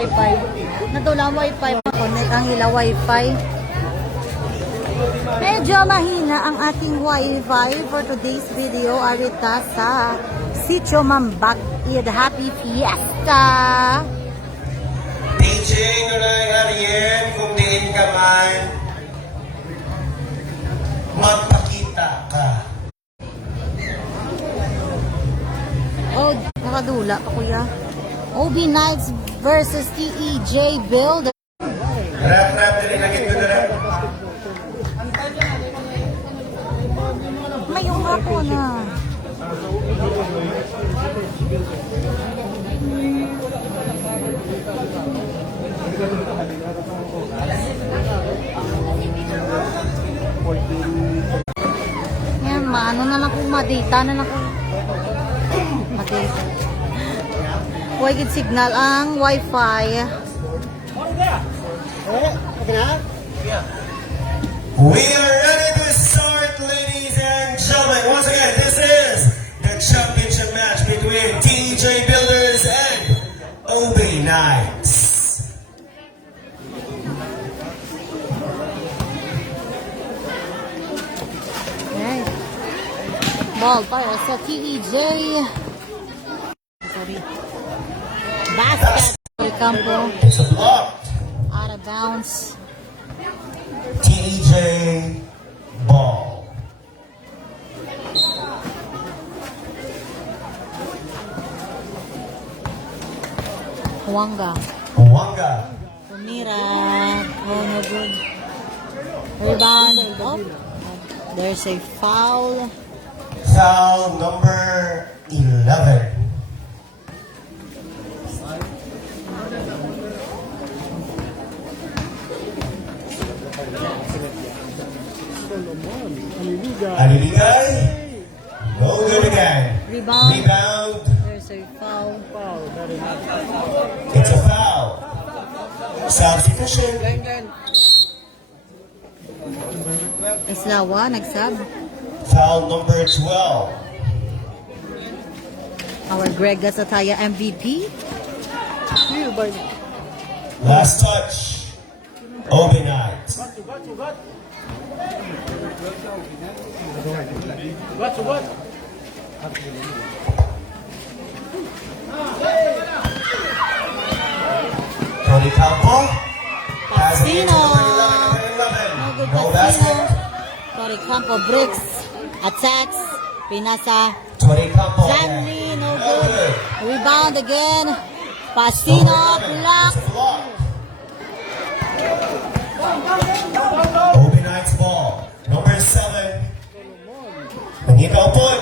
wifi. Natula ang wifi. Connect ang ila wifi. Medyo mahina ang ating wifi for today's video. Arita sa Sitio Mambag. Happy Fiesta! DJ Nunay Ariel, kung diin ka man, magpakita ka. Oh, nakadula pa kuya. OB Knights versus TEJ Builder. Rap, dali lagi ko na rap. Mayong ako na. Yan, maano na lang kung madita na lang kung madita. Huwag signal ang wifi. We are ready to start, ladies and gentlemen. Once again, this is the championship match between TJ Builders and OB Knights. Okay. Ball para sa TEJ. Sorry. Basket. Campo. It's a block. Out of bounds. TJ ball. Huanga. Wanga. Tumira. Oh, no good. Rebound. Oh. There's a foul. Foul number 11. Aliligay. No good again. Rebound. Rebound. There's a foul. It's a foul. Substitution. Islawa, nagsab. Foul number 12. Our Greg Gasataya MVP. Last touch. OB Knights. Tony Campo. Has the Pasino. number 11. No good No Pasino. basket. Sorry, Campo bricks. Attacks. Pinasa. Tony Campo. Zanli, no No good. good. Rebound again. Pasino, block. It's a block. OB Knights ball. Number 7. Benito Put.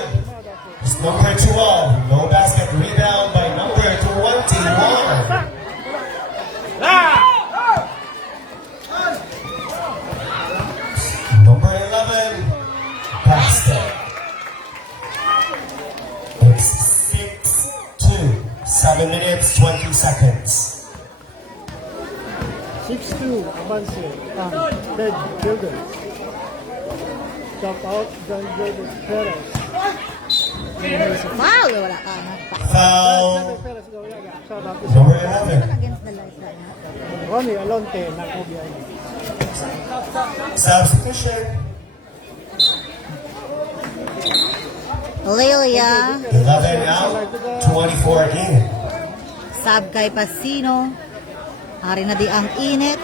It's number 12. No basket. Rebound by number 21. Number 11. Basket. It's 6-2. 7 minutes, 20 seconds. 6-2, avance, Ted Builders. Jump out, John Builders, Perez. Foul, wala ka. Foul. Perez, go, yaga. Shout out to Number 11. Against the lifeline. Ronnie Alonte, Nakobia. Substitution. Lelia. 11 out, 24 in. Sab kay Pasino. Hari na di ang init.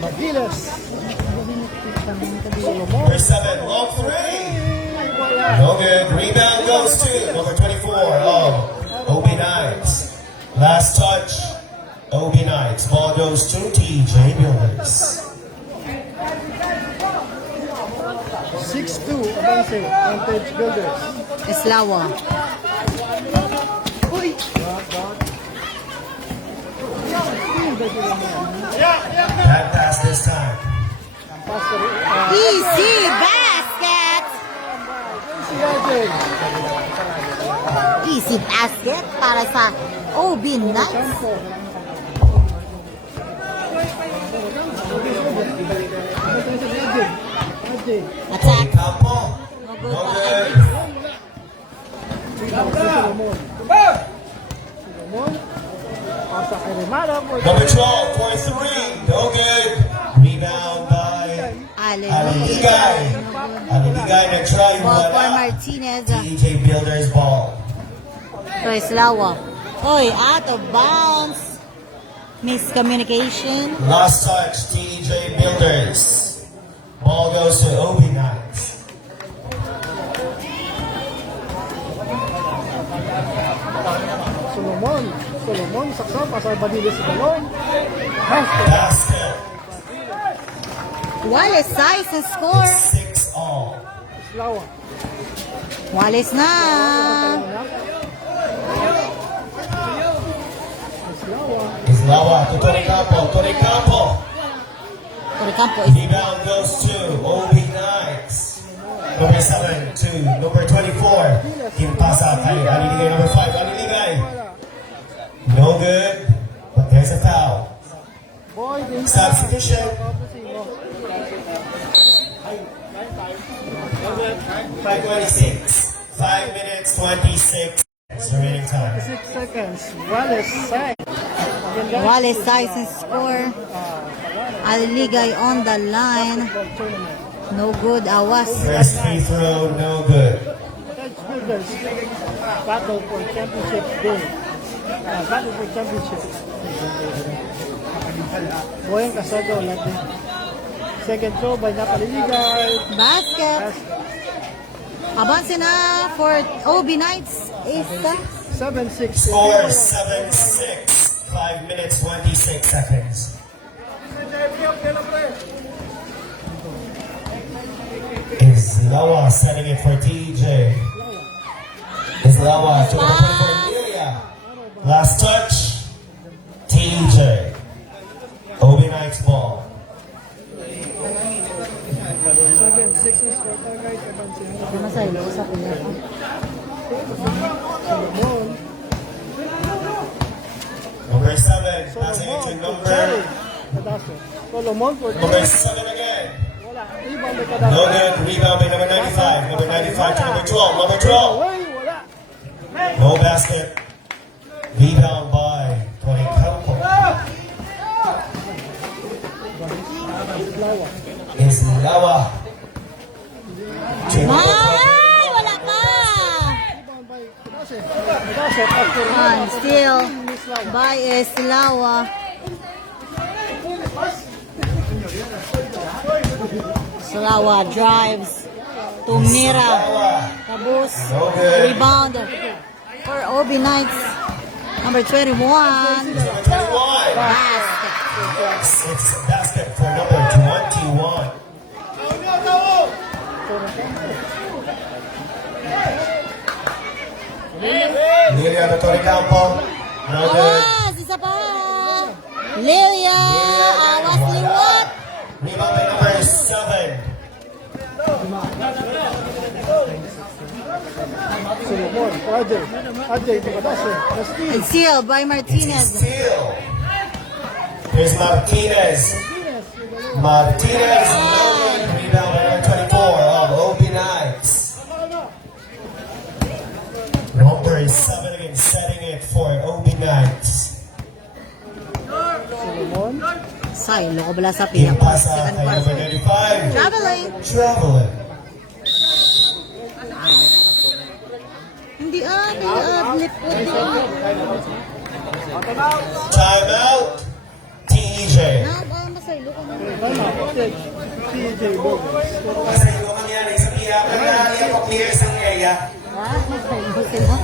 Magiles. Number 7, long 3. No good. Rebound goes to number 24 of OB Knights. Last touch, OB Knights. Ball goes to TJ Builders. 6-2, avance, Vantage Builders. Islawa. Bad pass this time. Easy basket. Easy basket para sa OB Knights. Attack. Campo. No good No pa. good. Solomon. Pasa kay Remara for Number 12 for 3. No good. Rebound by Aliligay. Aliligay na try. Ball for Wala. Martinez. TJ Builders ball. Royce Lawa. Oy, out of bounds. Miscommunication. Last touch, TJ Builders. Ball goes to Obi Knights. Solomon. Solomon, saksa, pasa Badilis sa balon. Basket. Wallace size and score. 6-all. Islawa. Wallace na. Islawa. Islawa to Tony Campo. Tony Campo. Toricampo is Rebound goes to Obi Knights. Number 7 to number 24. Kimpasa kay Aliligay. Number 5, Aliligay. No good, but there's a foul. Boy, din Substitution. 5:26. 5 minutes 26. Remaining time. 6 seconds. Wallace side. Wallace size and score. Aligay on the line. Tournament. No good. Awas. First free throw, no good. Edge Builders battle for championship game. Battle for championship. Boyang Casado natin. Second throw by Napaliligay. Basket. Abanse na for OB Knights is 7-6. Score 7-6. 5 minutes 26 seconds. Islawa setting it for TJ. Islawa to number 24, Lilia. Last touch, TJ. Obi Knights ball. 7-6 is for guys. masaylo sa kuya. Solomon. Number 7, passing it to number Cadaso. Solomon for number 7 again. wala. Rebound by No Cadaso. good. Rebound by number 95. Number 95 to number 12. Number 12. Ay, wala. No basket. Rebound by Tony Campo. Islawa. Islawa. Ay, wala pa. Rebound by Cadaso. Cadaso after And still by Islawa. Islawa drives. Tumira. Tabus. No good. Rebound for OB Knights. Number 21. Number 21. Basket. It's basket for number 21. Lilia to Tony Campo. No good. Awas! Isa pa! Lilia! Awas liwat! Rebound by number 7. Solomon. Ajay. Ajay to Cadaso. Nasty. And sealed by Martinez. Steal. Here's Martinez. Martinez. No good. Rebound by number 24 of Obi Knights. Number 7 again, setting it for Obi Knights. Solomon. Saylo ko bala sa piyak. Impasa Second kay number quarter. 35. Traveling. Traveling. Hindi lipot. Timeout. TJ. Masaylo ko na. Tama. TJ Bogus. Kasi yung mangyari sa piyak, naglalagay ako clear sa area. Masaylo sila.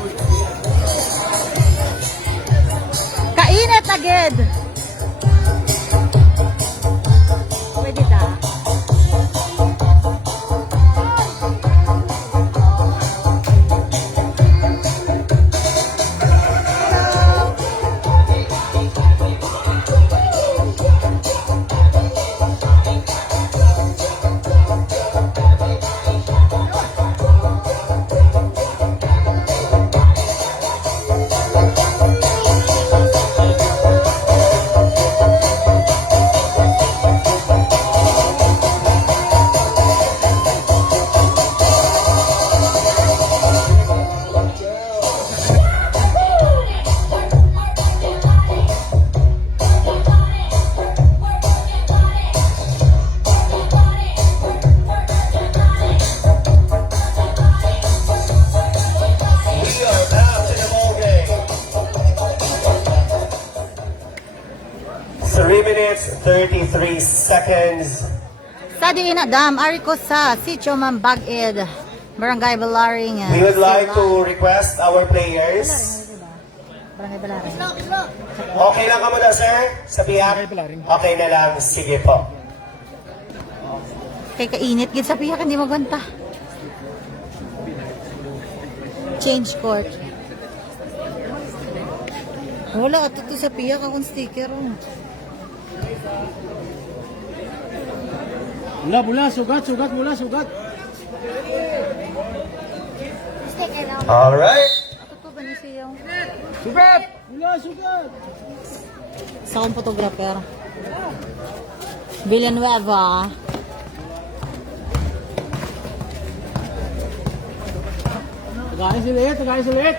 Kainit agad. Pwede ta. 33 seconds. Sa diin Adam, Ariko sa Sitio Mambagid, Barangay Balaring. We would like to request our players. Barangay Balaring. Okay lang ka muna, sir? Sa biyak? Okay na lang. Sige po. Kay kainit, gid sa piyak, hindi magwanta. Change court. Wala, ato to sa piyak akong sticker. Oh. Mula, sugat, mula, sugat. Alright. Ato to ba ni siya? Sugat! Mula, sugat! Sa akong photographer. Villanueva. Tagay sulit.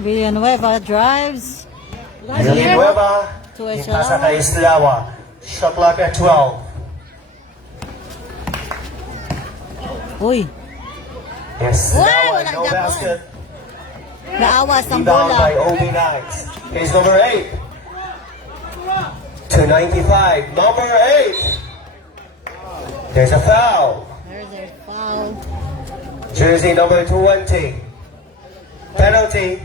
Villanueva drives. Villanueva. To Ipasa kay Islawa. Islawa. Shot clock at 12. Uy, Islawa, wala no Japon. basket. naawas ang Rebound by bola. OB Knights. Case number 8. To 95. Number 8. There's a foul. There's a foul. Jersey number 20. Penalty.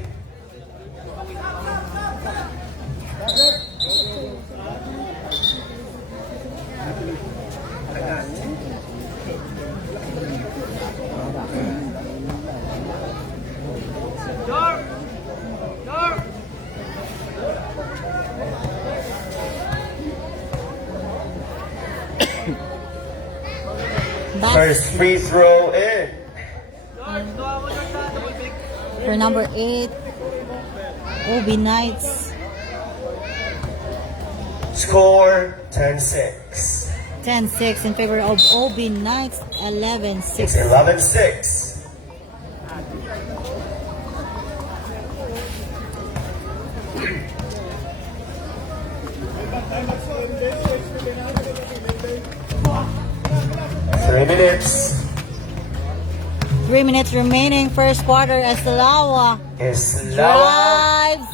First free throw in. For number 8, OB Knights. Score 10-6. 10-6 in favor of OB Knights. 11-6. It's 11-6. Three minutes. 3 minutes remaining. First quarter. Estelawa Islawa. drives.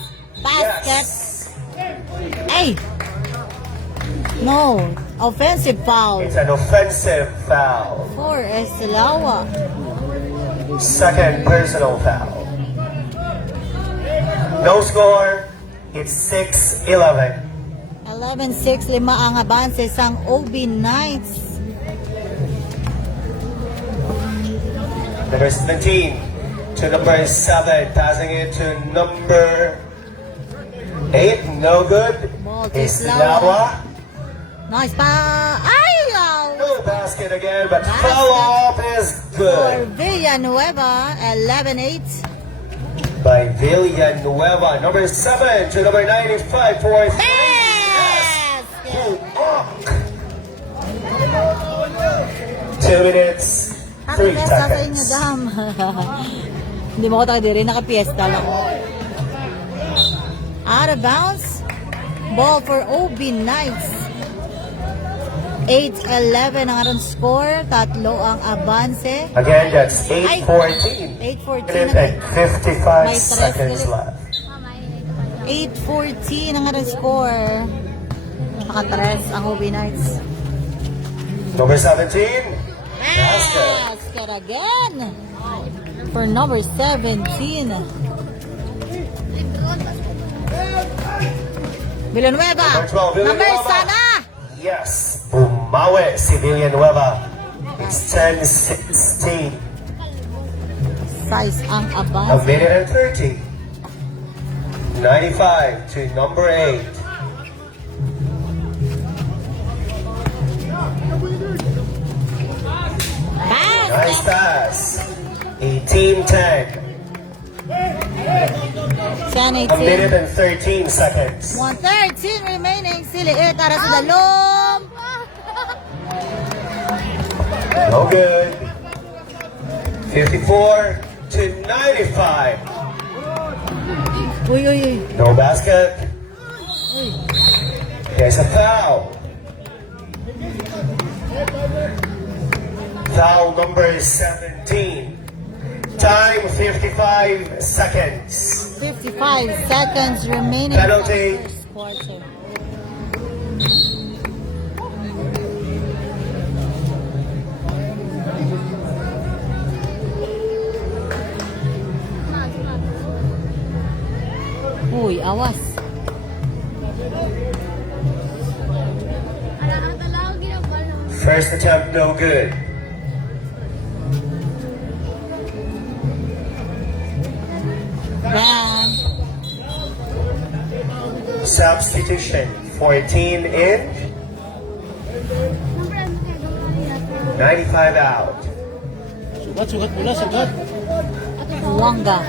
Basket. Yes. Hey! No. Offensive foul It's an offensive foul. for Estelawa. Second personal foul. No score. It's 6-11. 11-6. Lima ang abanse sang OB Knights. Number 17 to number 7. Passing it to number 8. No good. Ball to Islawa. Nice pa. Ay! Wow. No basket again, but Basket. foul off is For good Villanueva. 11-8. by Villanueva. Number 7 to number 95 for 3. Yes! Pull up. 2 minutes, Happy 3 fiesta sa inyo, seconds. Dam. Hindi mo ko tayo diri, naka-fiesta lang. Out of bounds. Ball for OB Knights. 8-11 ang aron score. Tatlo ang abanse. Again, that's 8:14. 8-14 Minute ang, and 55 May tres seconds ulit. left. 8-14 ang aron score. Naka-tres ang OB Knights. Number 17. Basket. Basket again. For number 17. Villanueva. Number 12, Villanueva. Number sana. Yes, bumawi si Villanueva. It's 10-16. Size ang A abanse. minute and 30. 95 to number 8. Nice pass. 18-10. A minute 10-18. and 13 seconds. 1:13 remaining. Siliit para sa dalom. No good. 54 to 95. Uy, uy, uy. No basket. Uy. There's a foul. Foul number 17. Time 55 seconds. 55 seconds remaining. Penalty. First quarter. Uy, awas. First attempt, no good. Bang. Substitution, 14 in, 95 out. Sugat mula, sugat. Wanga.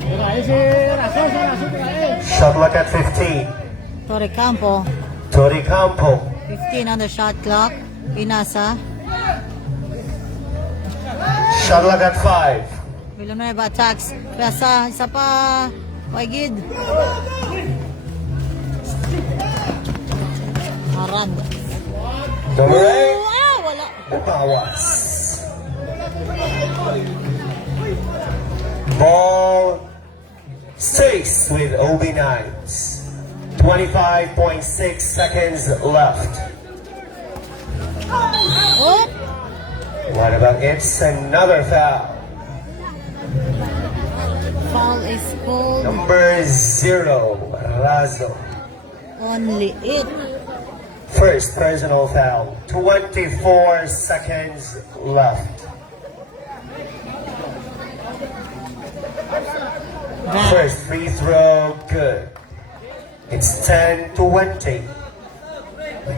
Tirahin si Raso, tirahin. Shot luck at 15. Torre Campo. Tori Campo. 15 on the shot clock. Inasa. Shot luck at 5. Villanueva attacks. Pesa. Isa pa. Waigid. Aranda. Number 8. Ah, wala. Bawas. Ball stays with OB Knights. 25.6 seconds left. Oh! What about it's another foul? Foul is called. Number 0, Razo. Only it. First personal foul. 24 seconds left. Bang. First free throw, good. It's 10-20.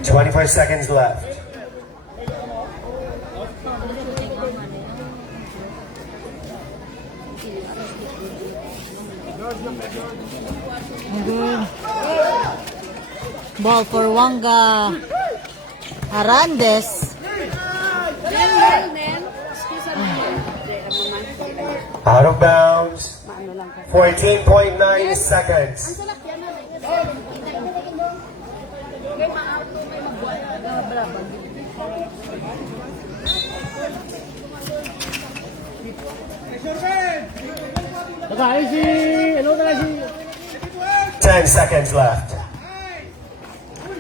24 seconds left. Good. Ball for Wanga. Arandes. Out of bounds. 14.9 seconds. Tirahin si, ano na si... 10 seconds left.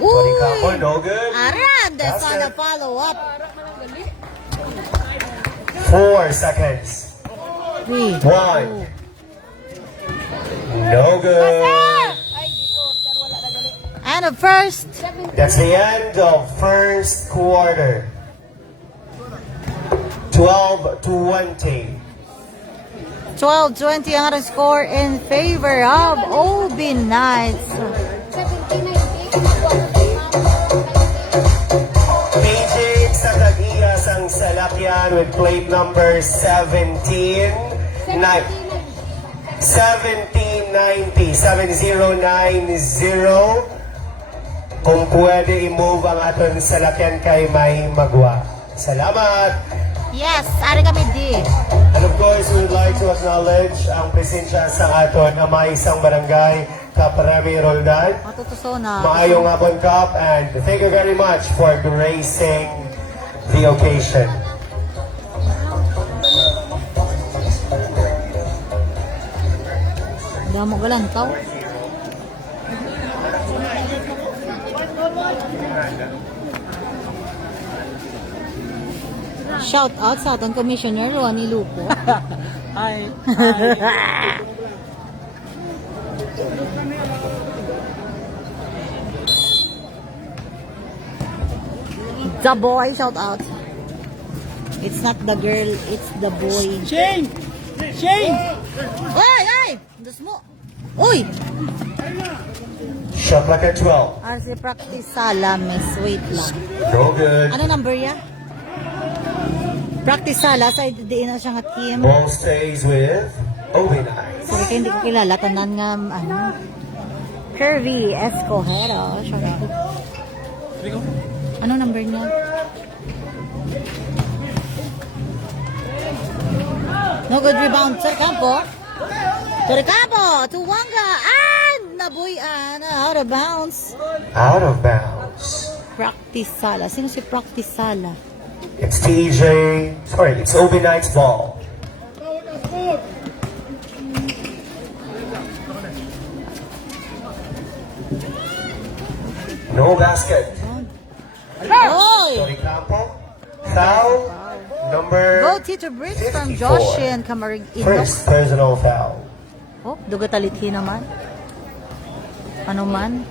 Tony Campo, Uy! no good. Arandes on the Basket. follow-up. 4 seconds. 3. 1. No good. And the first. That's the end of first quarter. 12-20. 12-20 ang ating score in favor of OB Knights. PJ Sacadias ang salakyan with plate number 17. 7090. Kung pwede i-move ang aton salakyan kay may magwa. Salamat! Yes, ari kami di. And of course, we would like to acknowledge ang presensya sa aton na may isang barangay, Kaparami Roldan. Matutuso na. Maayong hapon, Kap, and thank you very much for gracing the occasion. Damo galang tao. Shout out sa ating Commissioner Ronnie Lupo. Hi. The boy, shout out. It's not the girl, it's the boy. Shane! Shane! Ay, ay! Das mo. Uy! Shot like a 12. RC practice sala, miss. Wait lang. No good. Ano number ya? Practice sala, sa diin na siya nga team. Ball stays with OB Knights. Sorry kayo, hindi ko kilala. Tanan nga, ano. Curvy Escohero. Siya nga. Ano number niya? No good rebound. Sir Campo. Sir Campo. To Wanga. And nabuyan. Out of bounds. Out of bounds. Practice sala. Sino si practice sala? It's it's OB Knights ball. No basket. Oy! Tony Campo. Foul. number Go Tito Bricks from 54. Josh and Kamarig Inok. First personal foul. Oh, dugatalithi naman. Ano man?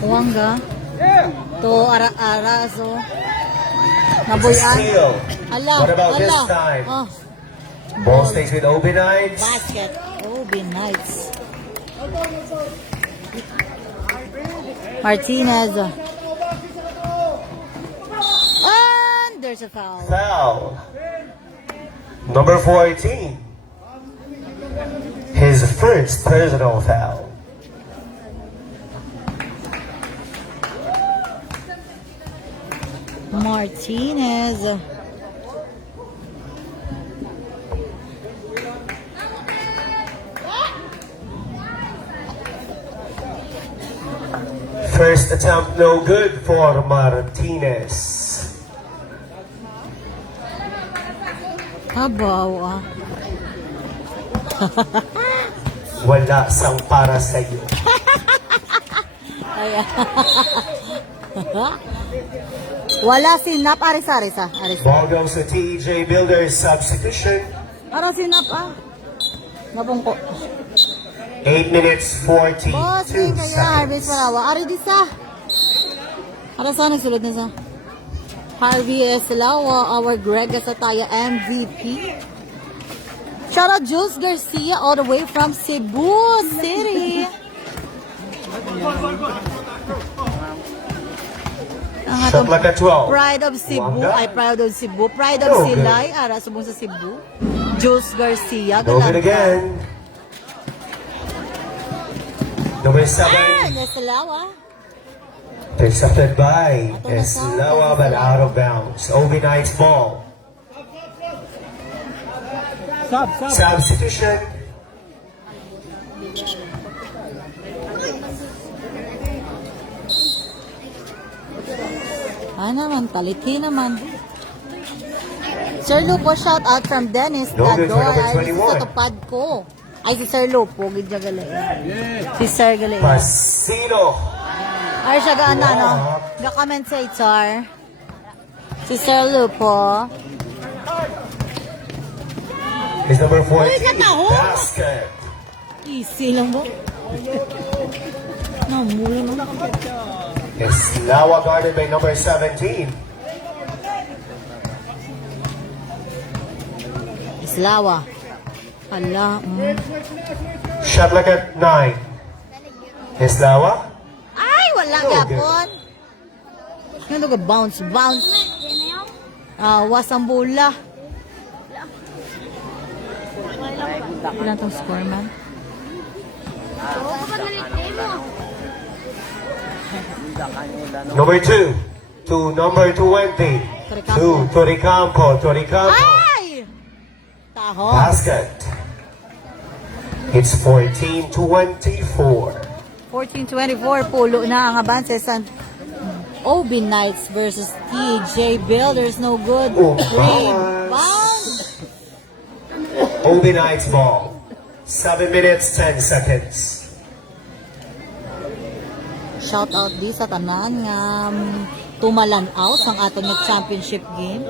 Huwanga. To Arazo. Nabuyan. Steal. Ala, What about this ala. time? Oh, Ball stays with OB Knights. basket. Oh, be nice. Martinez. And there's a foul. Foul. Number 14. His first personal foul. Martinez. First attempt no good for Martinez. Habaw ah. Wala sang para sa'yo. Ayan. Wala sinap. Arisa. Ball goes to TJ Builders substitution. Ara sinap ah. Nabungko. 8 minutes 42 Boss, may kaya Harvey seconds. Parawa. Ari di sa. Ara sa nagsulod na sa. Harvey Eslawa, our Greg Asataya MVP. Shout out Jules Garcia all the way from Cebu City. Ang Shot atong like a 12. Pride of Cebu. Wanga. Ay, Pride of Cebu. Pride of No, Silay. Ara, subong sa Cebu. Jules Garcia. No galanta. good again. Number 7. Eslawa. Intercepted by Ato na sa- Eslawa but out of bounds. OB Knights ball. Sub. Substitution. Naman, talithi naman. Sir Lupo, shout out from Dennis No good for Dador. number Ay, this is 21. sa tupad ko. Ay, si Sir Lupo, gidya gali. Si Sir gali. Pasino. Ay, siya gaana, no? Ga-commentator. Si Sir Lupo. Is number 14. Uy, katahon! Basket. Easy lang ba? Namula naman. Eslawa guarded by number 17. Islawa. Ala, Shot like a 9. Eslawa. Ay, wala Oh, gapon. Ano ka bounce? Wasang bola. Ilan tong score, man? Number 2 to number 20. Toricampo. To Toricampo. Toricampo. Ay! Tahon. Basket. It's 14-24. 14-24, pulo na ang abanse sa OB Knights versus TJ Builders. No good. Oh, Rebound. OB Knights ball. 7 minutes, 10 seconds. Shout out di sa tanan nga tumalan out ang aton nga championship game.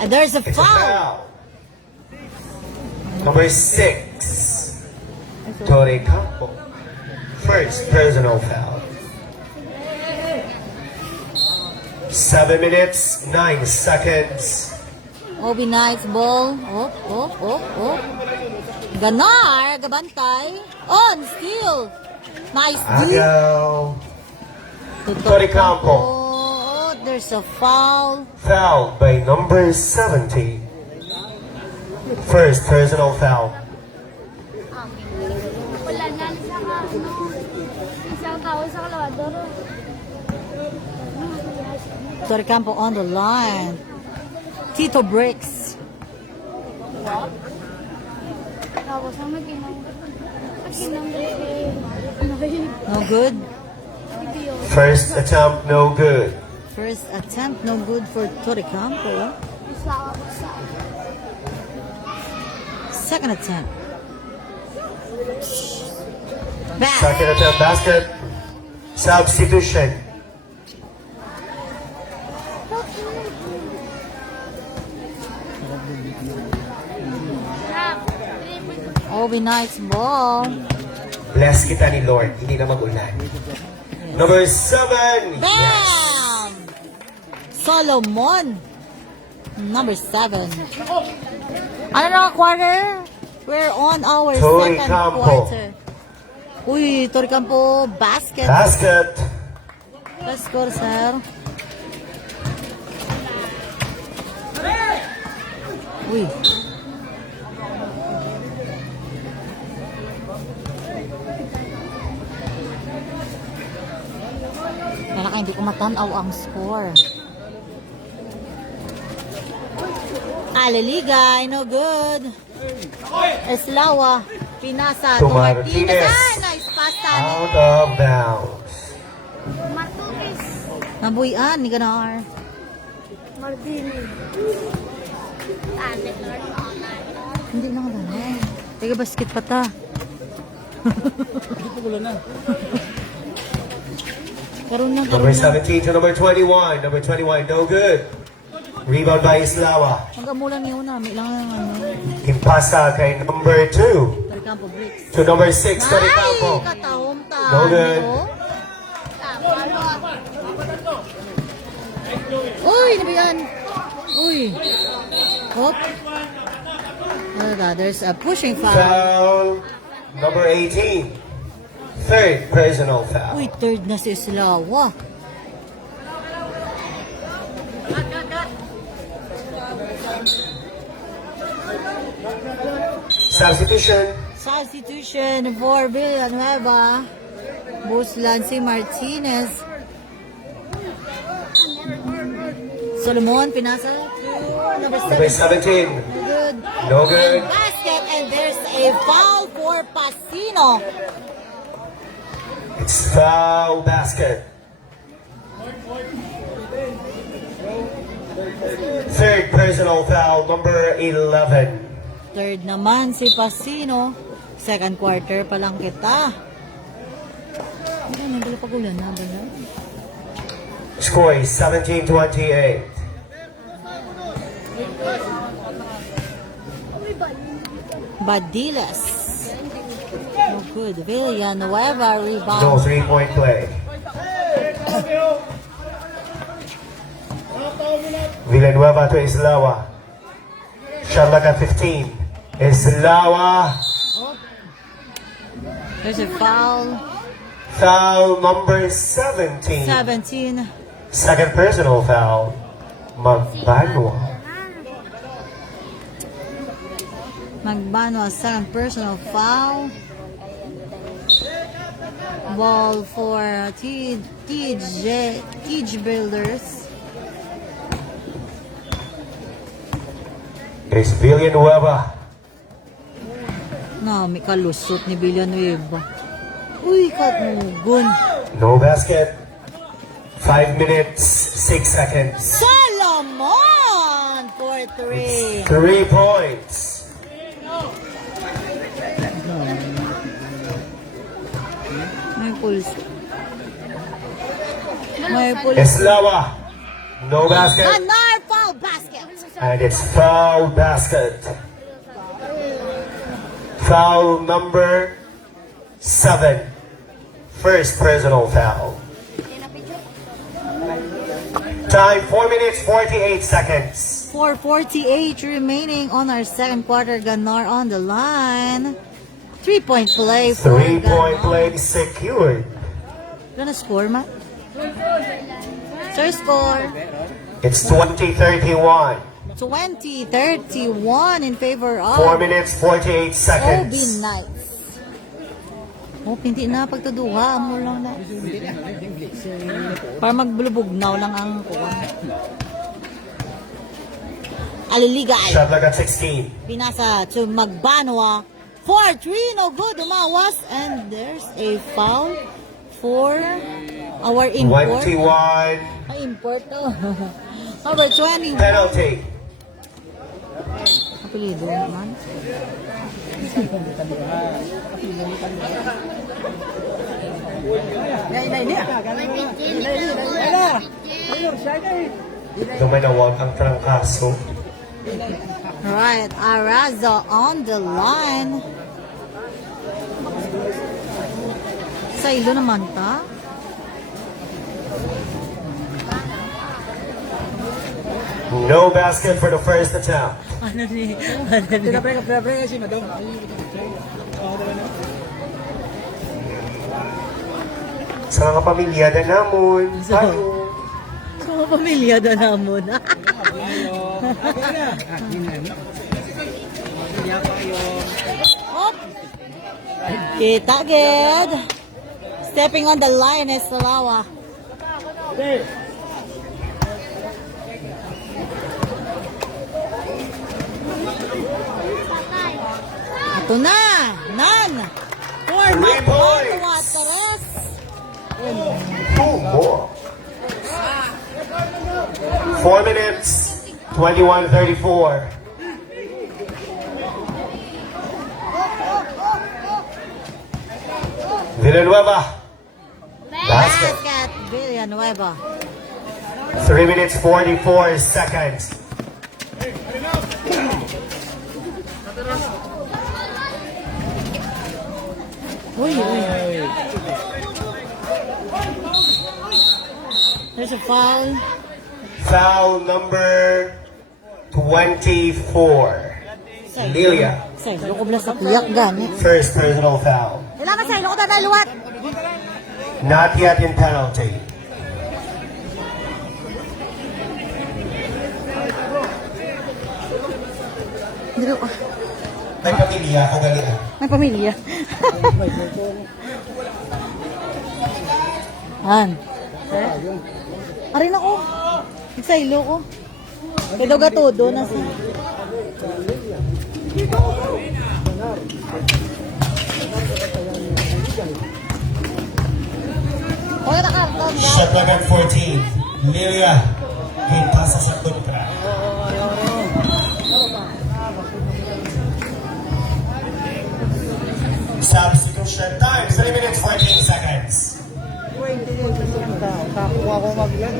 And there's a It's a foul. foul. Number 6. Toricampo. First personal foul. 7 minutes, 9 seconds. OB Knights ball. Oh. Ganar, gabantay. On, steal. Nice D. Agaw. To Toricampo. Oh, there's a foul. Foul by number 17. First personal foul. Wala na sa isang tao sa kalwador. Toricampo on the line. Tito Bricks. Tapos ang maginang No good. First attempt, no good. First attempt, no good for Toricampo. Second attempt. Back. Second attempt basket. Substitution. Obi Knights ball. Bless kita ni Lord. Hindi na mag-ulan. Number 7. Yes. Bam! Solomon. Number 7. Ano na quarter? We're on our Tori second Campo. quarter. Uy, Tori Campo, basket. Basket. Let's go, sir. Uy. Kaya ka, hindi ko matanaw ang score. Aliligay, no good. Eslawa, pinasa to To Martinez. Martinez. Ah, nice pass tani. Out of bounds. Matulis. Nabuyan ni Ganar. Mardini. Ate, Lord, online. Hindi na ganun. Tiga basket pa ta. Hindi po gulo na. Karoon na, Number karoon na. 17 to number 21. Number 21, no good. Rebound by Islawa. Hanggang mulan niyo na. May lang ang ano. Impasa kay number 2. Tori Campo bricks. To number 6, Tori Ay, Campo. katahom ta. No good. Uy, ano ba yan? Uy. Hop. There's a pushing foul. Foul. Number 18. Third personal foul. Uy, third na si Islawa. Substitution. Substitution for Villanueva. Buslan si Martinez. Solomon, pinasa to number Number 7. 17. Good. No good. And basket, and there's a foul for Pasino. It's foul basket. Third personal foul, number 11. Third naman si Pasino. Second quarter pa lang kita. Ay, nagdala pa gulan na ba na? Score is 17-28. Badilas. No good. Villanueva No rebound. 3-point play. Villanueva to Islawa. Shot clock at 15. Islawa. There's a foul. Foul number 17. 17. Second personal foul. Magbanwa. Magbanwa, second personal foul. Ball for TJ Builders. It's Villanueva. Na, may kalusot ni Villanueva. Uy, katmugon. No basket. 5 minutes, 6 seconds. Solomon for 3. 3 points. May pulse. May pulse. Islawa. No basket. Ganar foul basket. And it's foul basket. Foul number 7. First personal foul. Time 4 minutes 48 seconds. 4:48 remaining on our second quarter. Ganar on the line. 3-point play for 3-point Ganar. play secured. Gonna score, Matt? Sir, score. It's 20-31. 20-31 in favor 4 of minutes 48 Obi seconds. Knights. Oh, hindi na pagtuduha mo lang na. Para magbulubugnaw lang ang kuwan. Aliligay. Shot clock at 16. Pinasa to Magbanwa. 4-3, no good. Umawas. And there's a foul for our import. 21. Ay, import to. Number 21. Penalty. apelido naman. Lumanawag ang trangkaso. Right, Araza on the line. Sa ilo naman ta. No basket for the first attempt. Ano ni? Pinapre si Madong. Sa mga pamilya na namon. Tayo. Kung pamilya na namon. Op! Kita gid. Stepping on the line is Salawa. Ito na! Nan! For 3 points! Wateres! 2 more. 4 minutes, 21:34. Villanueva. Basket. Basket! Villanueva. 3 minutes, 44 seconds. Uy, uy. There's a foul. Foul number 24. Lilia. Say, loko blas sa kuyak gani. First personal foul. Kailangan say, loko tayo luwat. Not yet in penalty. Dito, May pamilya ako galian. may pamilya. Han. Arin ako. Sa ilo ko. Kaya gatudo na sa... Okay na karton. Shot lagan 14. Lilia. Hinta sa sakot pra. Substitution time. 3 minutes, 14 seconds. Kakuha ko mag-lan.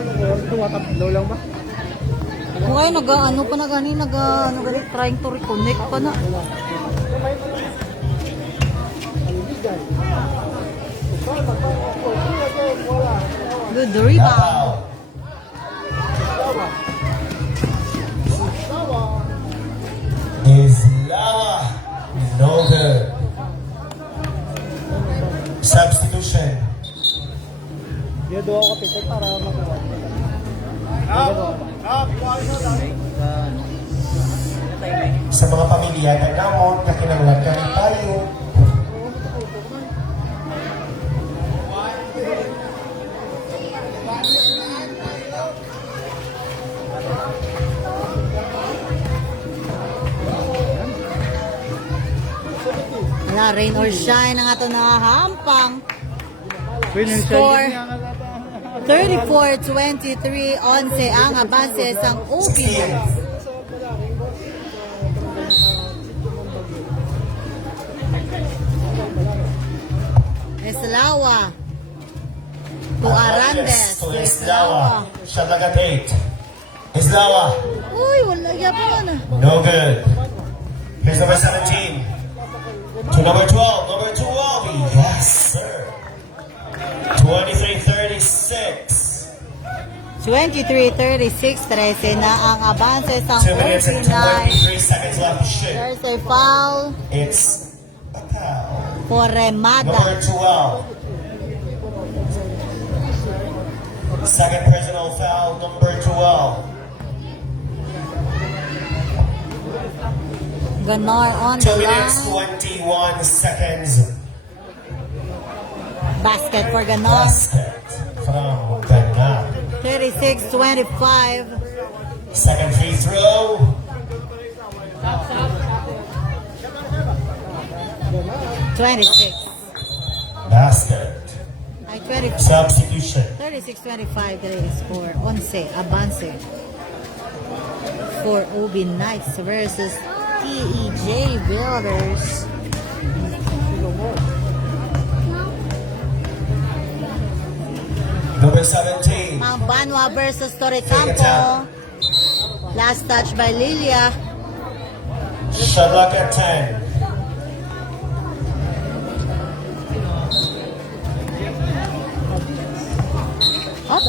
Tumatablo lang ba? Kung kayo nag-ano pa na gani, trying to reconnect pa na. Good rebound. Islawa. No good. Substitution. Dito ako kapitek para makuha. Sa mga pamilya na namon, kakinanglan kami tayo. Wala, rain or shine ang ato nahahampang. Winner Score 34-23, 11 ang abanse sang OP Knights. Islawa to Arandes. To Islawa. Shot lagan 8. Islawa. Uy, wala yapon. No good. Here's number 17. To number 12. Number 12. Yes, sir. 23-36. 23-36, 13 na ang abanse sang 2 minutes and OP Knights. 23 seconds left to shoot. There's a foul It's a foul. for Remada. Number 12. Second personal foul, number 12. Ganar on 2 the minutes, line. 21 seconds. Basket for Ganar. Basket from Ganar. 36-25. Second free throw. Basket. Ay, 20. Substitution. 36-25 dali score. 11, Abance. For OB Knights versus TEJ Builders. Number 17. Magbanwa versus Torrecampo. Last touch by Lilia. Shot clock at 10. Up.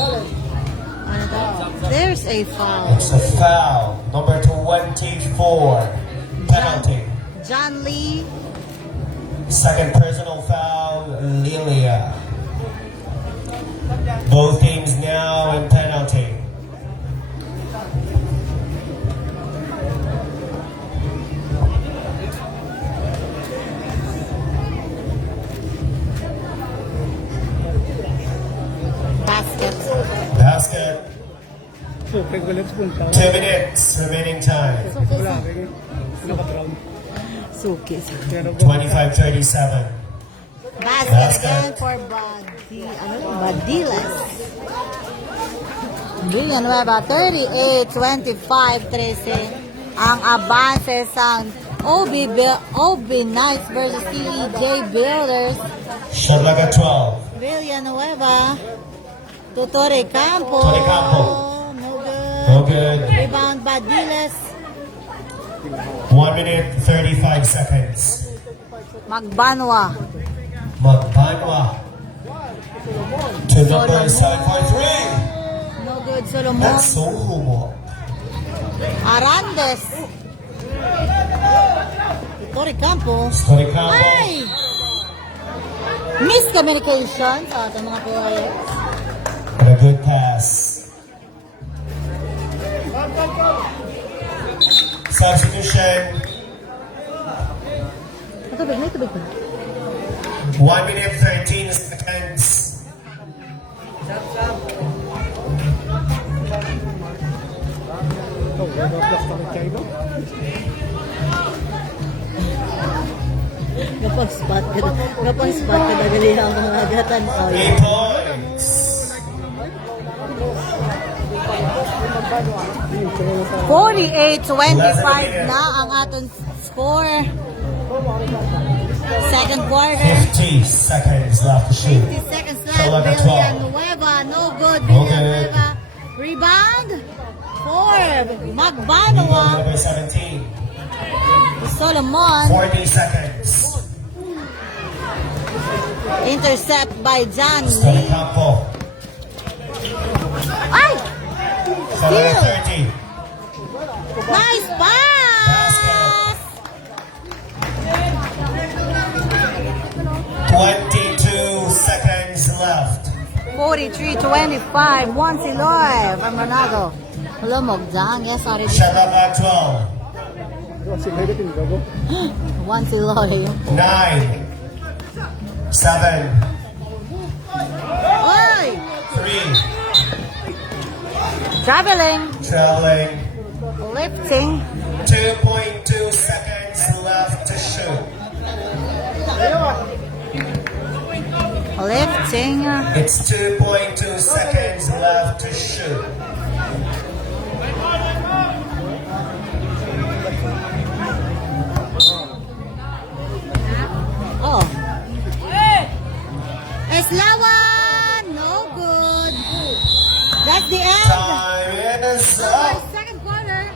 Ano to? There's a foul. It's a foul. Number 24. Penalty. John Lee. Second personal foul, Lilia. Both teams now in penalty. Basket. Basket. So, pag-galit punta. 2 minutes remaining time. Wala, kaya nakatraum. Suki. Pero 25-37. Basket again for Badilas. Villanueva 38-25-13 ang avances ang OB Knights versus TEJ Builders. Shot clock at 12. Villanueva to Torrecampo. Torrecampo. No good. No good. Rebound Badilas. 1 minute 35 seconds. Magbanwa. Magbanwa. To number 743. No good. Solomon. That's so humo. Arandes. Torrecampo. Torrecampo. Ay! Miscommunication sa ating mga players. And a good pass. Substitution. Tubig, may tubig pa. 1 minute 13 seconds. ito, nabablock na kayo, no? Kapag-spot ka na gali ang mga agatan. 3 points. 48-25 na ang ating score. Second quarter. 50 seconds left to shoot. 50 seconds left. Talaga, Villanueva. No good. Villanueva. Rebound. For Magbanwa. Number 17. Solomon. 40 seconds. Intercept by John Lee. Torrecampo. Ay! Number Steal. 30. Nice pass! 22 seconds left. 43-25. One Siloy from Ronaldo. Hello, Mogdang. Yes, sorry. Shot clock at 12. Kasi may dating gago. One Siloy. 9. 7. Oy! 3. Traveling. Traveling. Lifting. 2.2 seconds left to shoot. Lifting. It's 2.2 seconds left to shoot. Oh. Eslawan! No good. That's the end. Time is up. Second quarter.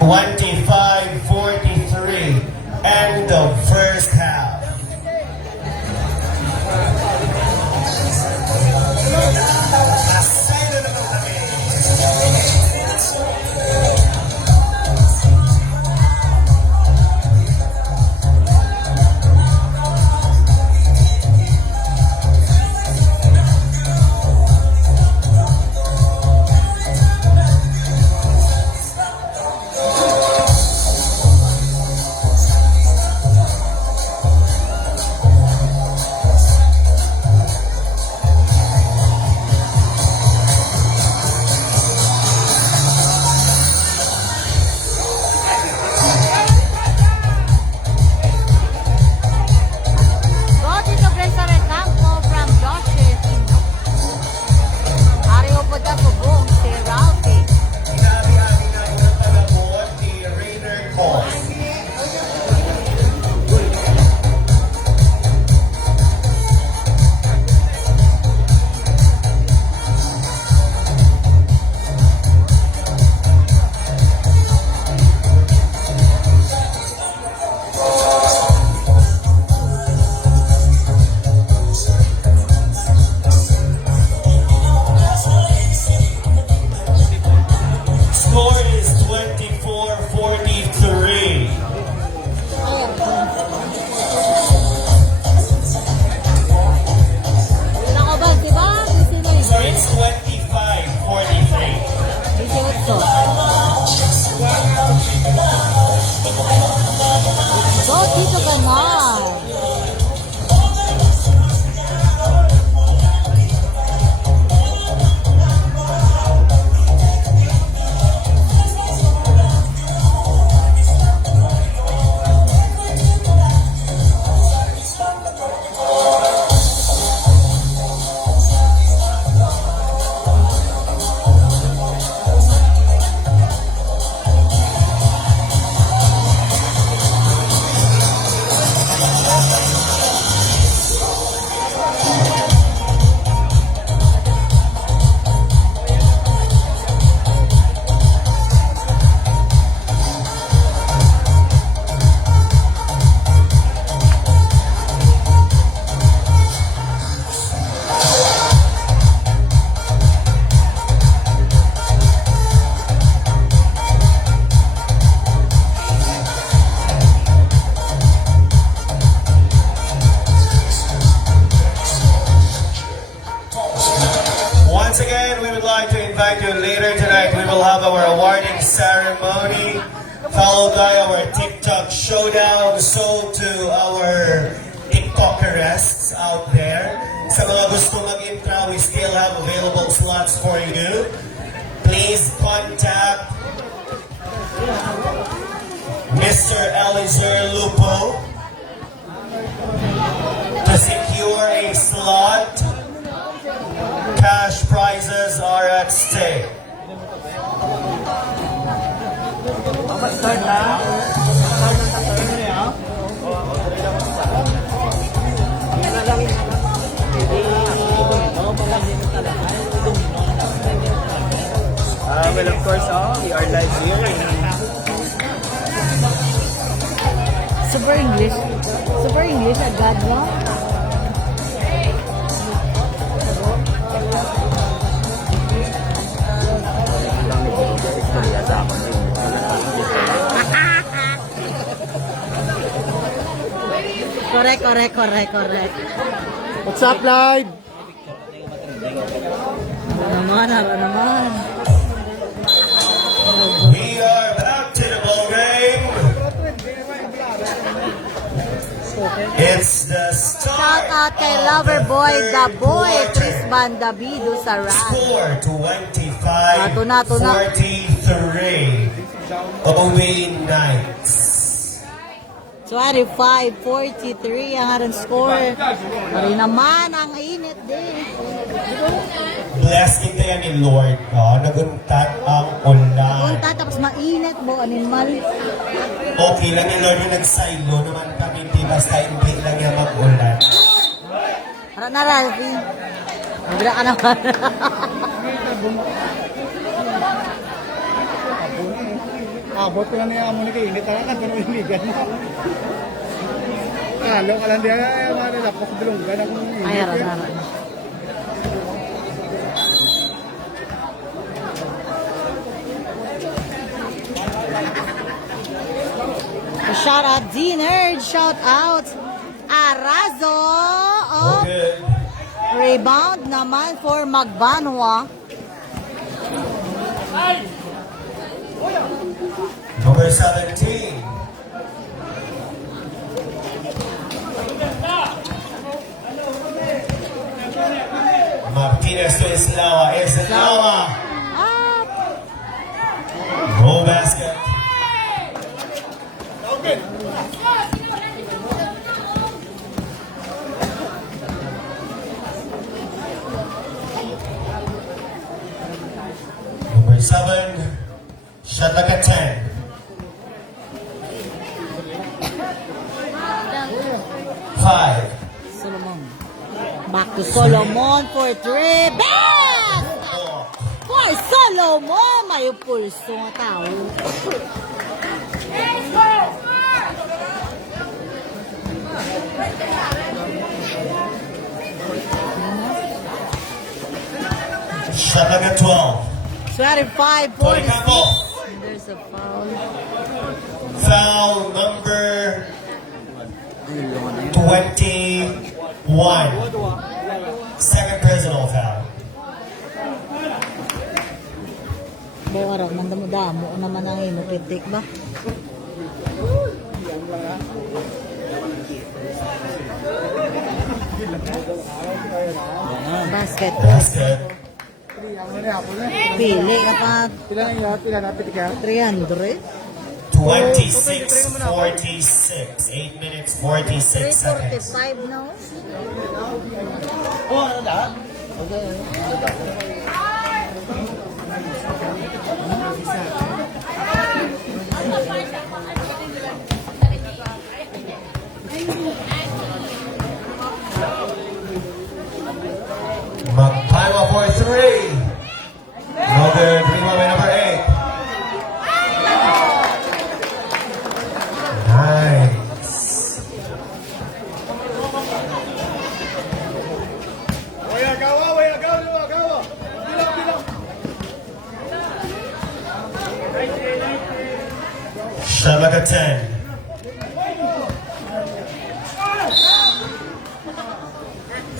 25-43. End of first half. Aside na naman kami. Tito Ganar. Once again, we would like to invite you later tonight. We will have our awarding ceremony, followed by our TikTok showdown. So to our TikTokerests out there, sa mga gusto mag-intra, we still have available slots for you. Please contact Mr. Elizer Lupo to secure a slot. Cash prizes are at stake. Well, of course, we are live here. Super English. Super English agad, no? Correct. What's up, live? Ano naman. We are back to the ball game. It's the Shout start out kay of Loverboy, the third boy, quarter. Chris Bandabido sa run. Score 25, Ato na. 43. Owen Knights. 25-43 ang aron score. Pari naman ang init din. Bless kita yan ni Lord. Naguntat ang ulan. Punta tapos mainit mo animal. Okay lang ni Lord yung nagsaylo naman kami. Di basta hindi lang yan mag-ulan. Para na Ralphie. Magra ka naman. Abot ko lang niya mo ni kayo. Hindi talaga ito nung iligan mo. Kalo ka lang diya. Ay, mga nilapok bilunggan akong init. Ay, aran. Shout out Dinner, shout out Arazo. Oh, Okay. rebound naman for Magbanwa. Number 17. Martinez to Islawa. Islawa. Up. No basket. Number 7. Shot like a 10. Five. Solomon. Back to Solomon for 3. Best! Four. For Solomon! May pulso nga tao. Shot like a 12. 25 Tony 46. Campbell. There's a foul. Foul number 21. Second personal foul. Buwarap ng damo-damo naman ang inupitik ba? Basket. Basket. Pili ka pa. Pila na piti ka? 300. 26-46. 8 minutes, 46 seconds. 345 no? Oh, ano lahat? Magpalma for 3. No good. Rebound by number 8. Nice. Gawa. Bilang. Shabaka 10.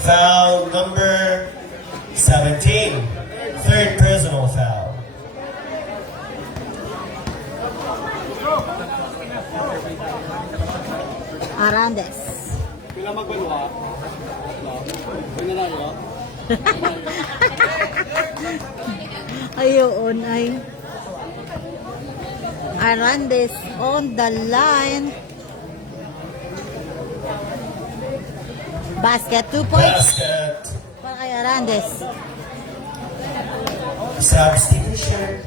Foul number 17. Third personal foul. Arandes. Pila magbaluha? Pinalayo? Ayun ay Arandes on the line. Basket, 2 points Basket. para kay Arandes. Substitution.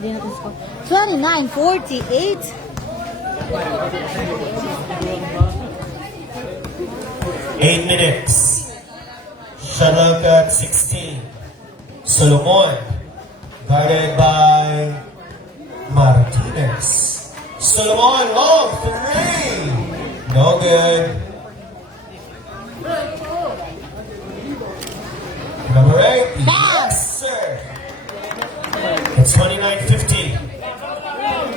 Hindi natin score. 29-48. 8 minutes. Shalok at 16. Solomon. Guarded by Martinez. Solomon long 3. No good. Number 8. Yes, sir. It's 29-50.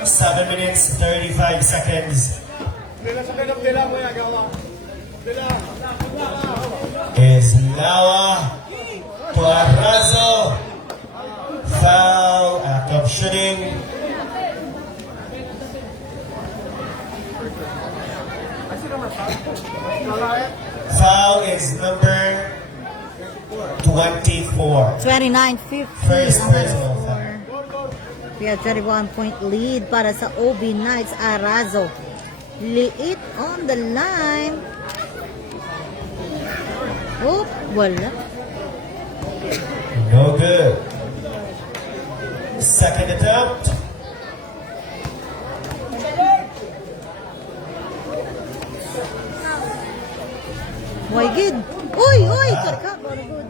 7 minutes, 35 seconds. Is Lawa Tuarazo. Foul, act of shooting. Foul is number 24. 29-50. First ang personal score. We have 21-point lead para sa OB Knights. Arazo. Liit on the line. Oh, wala. No good. Second attempt. Why good? Uy, karka. Very good.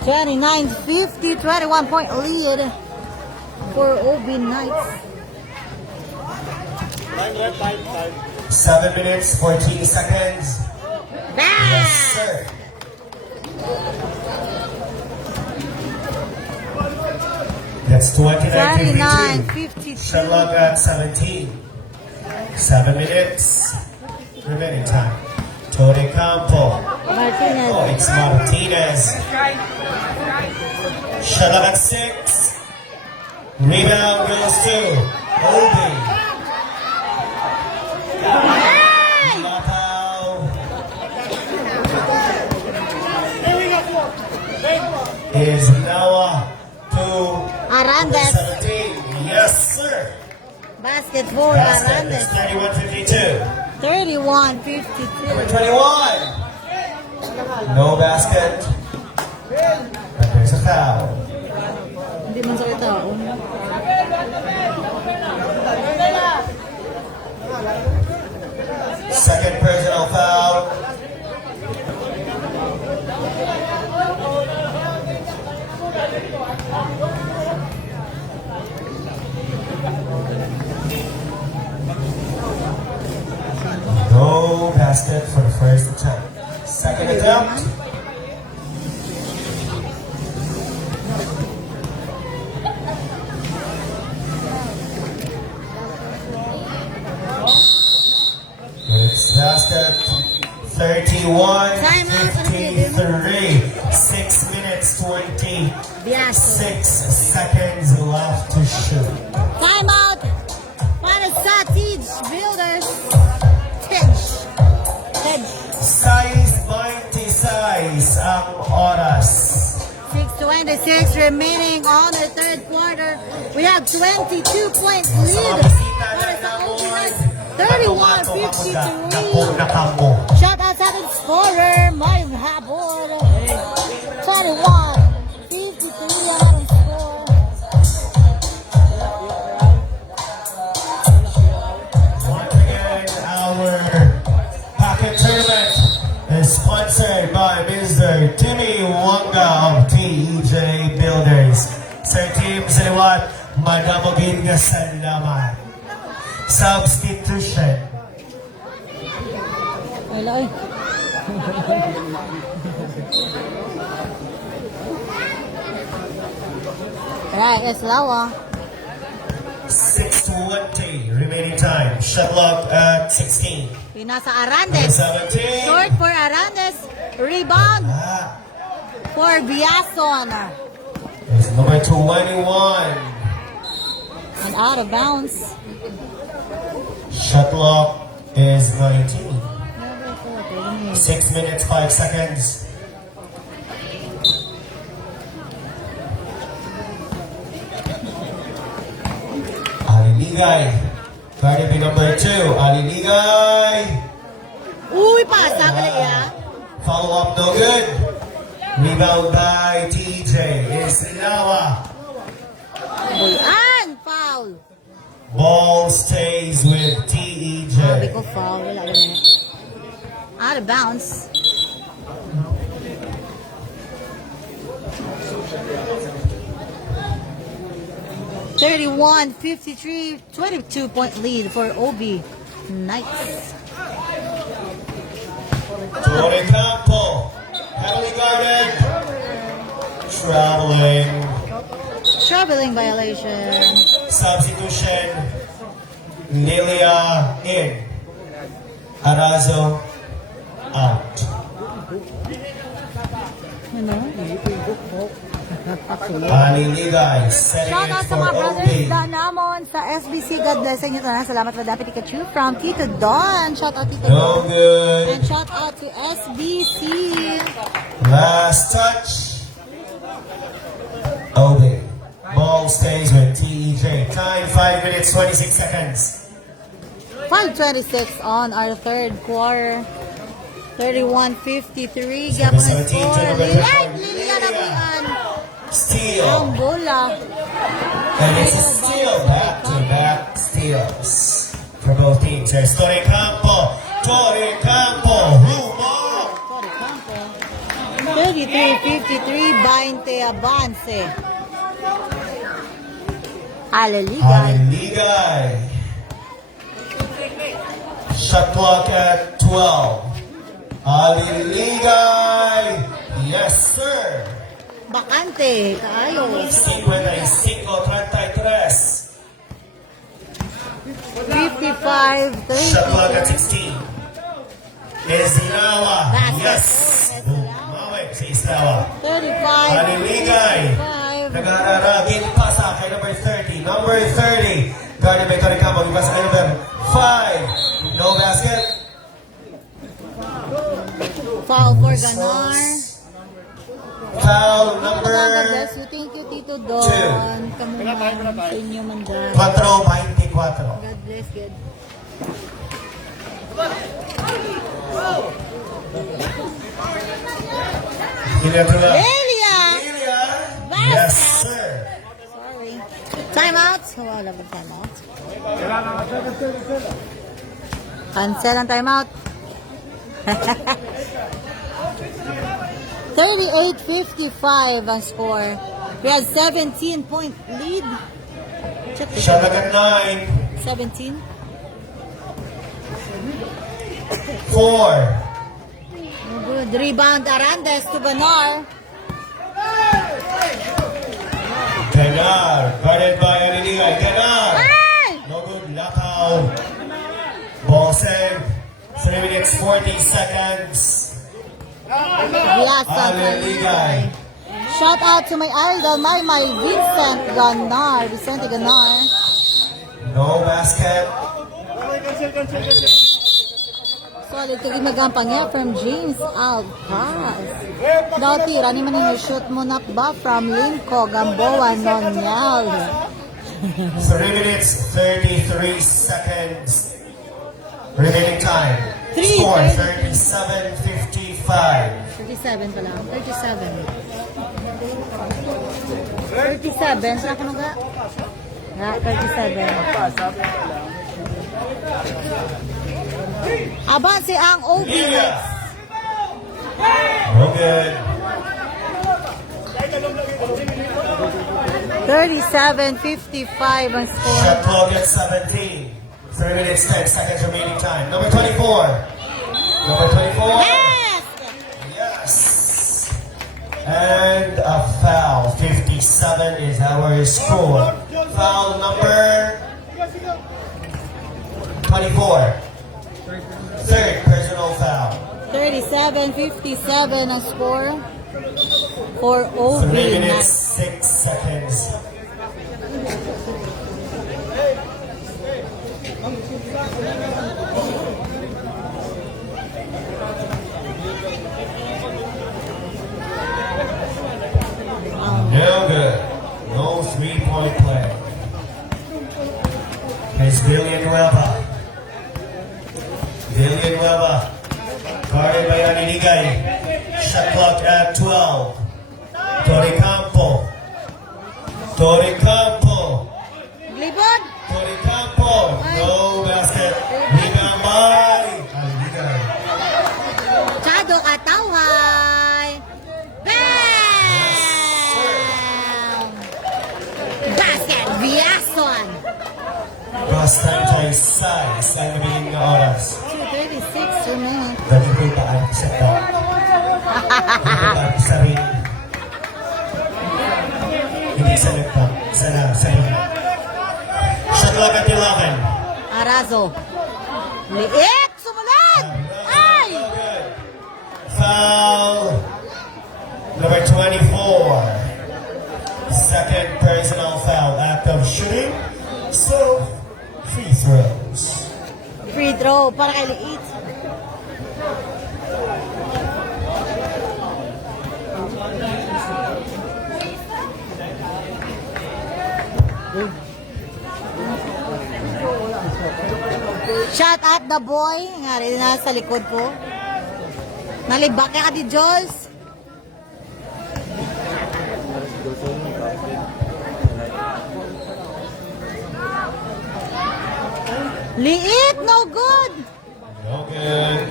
29-50, 21-point lead for OB Knights. 7 minutes, 14 seconds. Yes, sir. That's 29-52. 39-52. Sherlock at 17. 7 minutes. Remaining time. Tony Campo. Martinez. Oh, it's Martinez. Sherlock at 6. Rebound goes to Obi. Lapau is Nawa to Arandes. 17. Yes, sir. Basket for Basket Arandes. is 31-52. 31-52. Number 21. No basket. But there's a foul. Hindi man sakit ako. Second personal foul. No basket for the first attempt. Second attempt. It's basket 31-53. 6 minutes 26 Bias. seconds left to shoot. Timeout para sa Tej Builders. Tej. 6:26 remaining on the third quarter. We have 22-point lead. Para sa Obinas, 31-53. Shout out sa ating scorer, may habol. 21-53 ang ating score. Once again, our pocket tournament is sponsored by Mr. Timmy Wonga of TEJ Builders. Sir Tim, saliwat, madamagin ka salamat. Substitution. Ay, lay. Right, it's Lawa. 6:20 remaining time. Shot clock at 16. Pinasa Arandes. 17. Short for Arandes. Rebound for Biason. It's number 21. And out of bounds. Shot clock is 19. 6 minutes, 5 seconds. Aliligay. Card be number 2. Aliligay. Uy, pasa pala ya. Follow up, no good. Rebound by TJ. Islawa. Buyan, foul. Ball stays with Sabi TEJ. ko foul, wala yun eh. Out of bounds. (31-53), 22-point lead for Obi Knights. Torre Campo. Heavily guarded. Traveling. Traveling violation. Substitution. Lilia in. Arazo out. Ano? Aliligay. Setting Shout it out sa for mga brothers OB. Danamon sa SBC. God bless sa inyo. Salamat for Dapat Pikachu from Tito Don. Shout out Tito No Don. good. And shout out to SBC. Last touch. OB. Ball stays with TEJ. Time 5 minutes 26 seconds. 5:26 on our third quarter. 31-53. Gapon ang 17 to score. number Lilag! 34. Lilian ang iyan. Ang Steal. bola. And it's still back-to-back steals for both teams. There's Torre Campo. Torre Campo. Rumor. 33-53. 20 avance. Alaligay. Aliligay. Shot clock at 12. Aliligay. Yes, sir. Bakante. Kaayo. 55-33. 55-3. Shot clock at 16. Islawa. Basket. Yes. Bumawi si Islawa. 35. Aliligay. 35. Nag-aaragin pasa kay number 30. Number 30. Guarded by Torre Campo. Ibasa kay number 5. No basket. Foul for Ganar. Foul God number bless you. Thank you, Tito Don. Kamunan sa inyo man dyan. 4-24. God bless, God. Ginatula. Delia! Delia. Basket. Yes, sir. Sorry. Timeout. Wala ba timeout? Cancel ang timeout. 38-55 ang score. We have 17-point lead. Check this Shot out. at 9. 17. 4. Good. Rebound Arandes to Ganar. Ganar. Guarded by Aliligay. Ganar. Ay! No good. Lakaw. Ball save. 3 minutes 40 seconds. Blasa. Aliligay. Shout out to my idol, my Vincent Ganar. Vicente Ganar. No basket. So Solid kay magampang niya from James Alpaz. Daw tira ni man yung shoot mo na ba from Linco Gamboa Nonyal. 3 minutes, 33 seconds. Remaining time. Score 37-55. 37 pa lang. 37. 37. Saan ako naga? Na, 37. Abansi ang OB. Liga. No good. 37-55 ang score. Shot clock at 17. 3 minutes, 10 seconds remaining time. Number 24. Number 24. Yes! Yes. And a foul. 57 is our score. Foul number 24. Third personal foul. 37-57 ang score for OB. 3 minutes, 6 seconds. No good. No 3-point play. It's Villanueva. Villanueva. Guarded by Aniligay. Shot clock at 12. Toricampo. Toricampo. Libod! Toricampo. No basket. Rebound by Aniligay. Chado Katawhay! Bam! Basket Biason! Bastante size ang nabiging na oras. 2:36 remaining. Dati ko itaan sa top. Sa ring. Hindi sa nagpap. Sa ring. Shot clock at 11. Arazo. Liit! Sumunod! Ay! Foul number 24. Second personal foul. Act of shooting. So, free throws. Free throw para kay Liit. Shot at the boy. Nga rin na sa likod ko. Nalibak ka di Jules. Liit, no good. No good.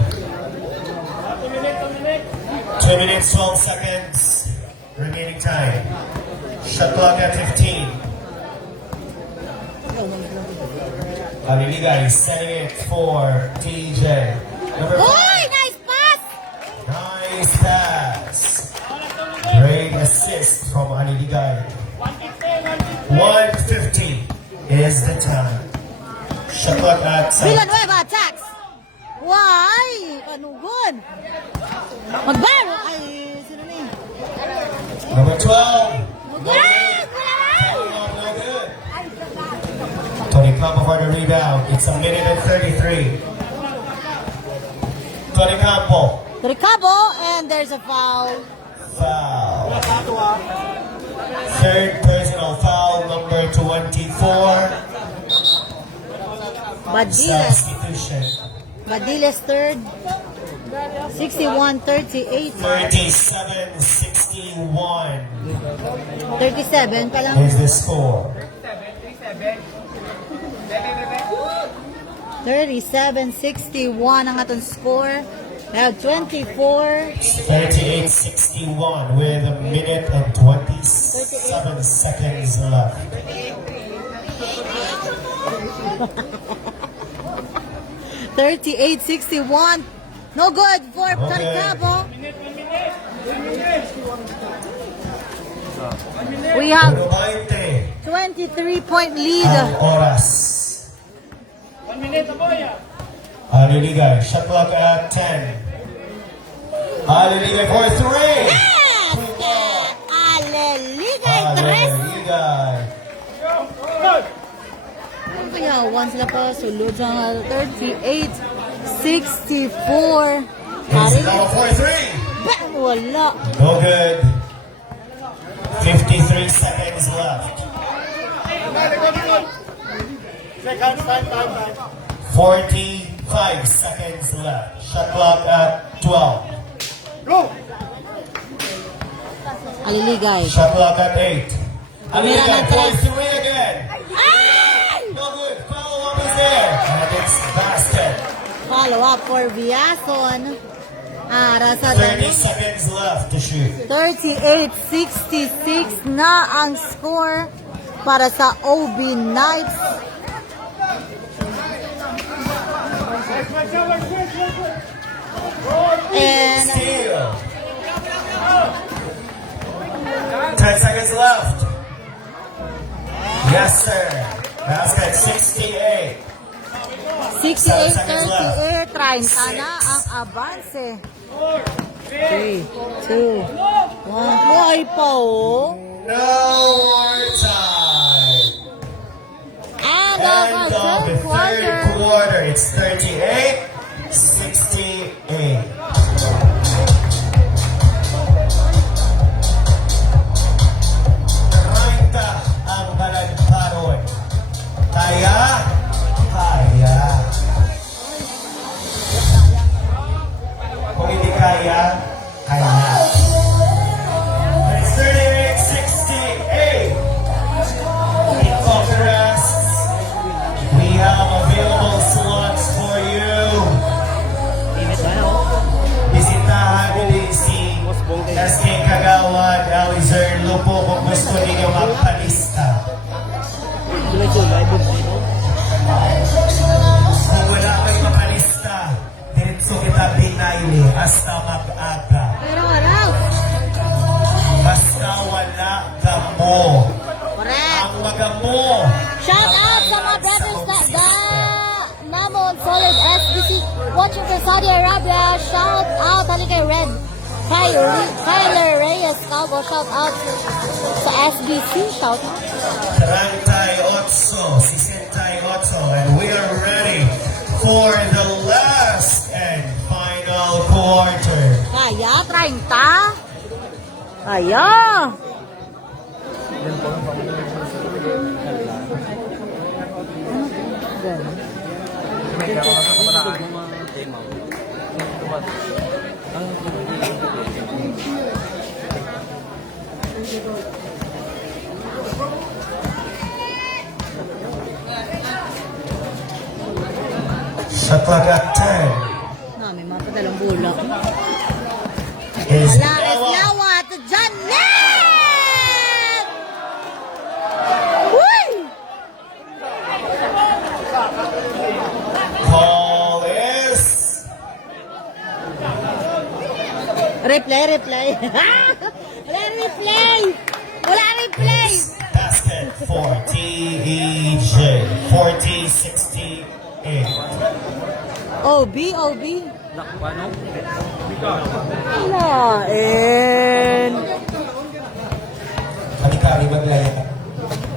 2 minutes, 12 seconds. Remaining time. Shot clock at 15. Aliligay setting it for TJ. Number 5. Uy, nice pass. Nice pass. Great assist from Aliligay. 150 is the time. Shot clock at 7. Villanueva attacks. Why? Kanugon. Magbaro. Ay, sino ni? Number 12. No Good! good. No good. Tony Campo for the rebound. It's a minute and 33. Tony Campo. Ricabo, and there's a foul. Foul. Third personal foul, number 24. Badiles. Substitution. Badiles third. 61-38. 37-61 37 pa lang. is the score. 37-61 ang atong score. We have 24. 38-61 with a minute and 27 seconds left. 38-61. No good for Okay. Taricabo. We have 23-point lead. Ang oras. 1 minute na boy. Aliligay. Shot clock at 10. Aliligay for 3. Basket! Aleligay, tres! Aliligay. Go! Kaya once sila pa sulod sa 64. Is Ari, number 43. wala. No good. 53 seconds left. Second, time. 45 seconds left. Shot clock at 12. Go! Aliligay. Shot clock at 8. Kamera ng tres. 43 again. No good. Follow up is there. And it's basket. Follow up for Viason. Arasa 30 seconds left to shoot. 38-66 na ang score para sa OB Knights. And Steal. 10 seconds left. Yes, sir. Basket 68. 68-38, 30 na ang avance. 3, 2, 1. Buhay pa oh. No more time. And End ang of the third third quarter. quarter. It's 38-68. Raita ang Balagparoy. Kaya. Kung hindi kaya. It's 38-68. In contrast, we have available slots for you. Bisitahan din si SK Kagawad, Alizer Lupo kung gusto ninyo magpalista. Kung wala kayo mapalista, diretso kita binayli hasta mag-aga. Pero wala. Basta wala gamo. Correct. Ang magamo. Shout out sa mga brothers na Namon Solid SBC watching from Saudi Arabia. Shout out kay Red. Kyler Reyes Calvo. Shout out sa SBC. Shout out. 68, and we are ready for the last and final quarter. Kaya, 30. Kaya. Shot clock at 10 May mga padalang bulak. is Wala, Noah. Eslawa at Janet! Uy! Call is Replay. Wala replay! basket for TEJ 40-68. OB. Lain. Kali-kali maglaya ka.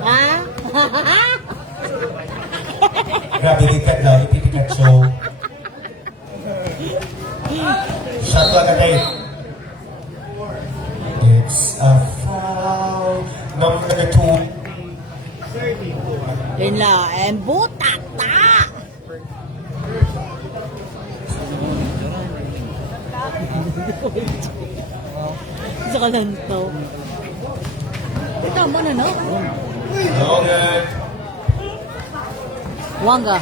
Ha? Grabe din ka lang, ipipikat show. Shot clock at 8. It's a foul. Number 2. Yun lain. Butata! Isa ka lang to. Tama na, no? No good. Wanga.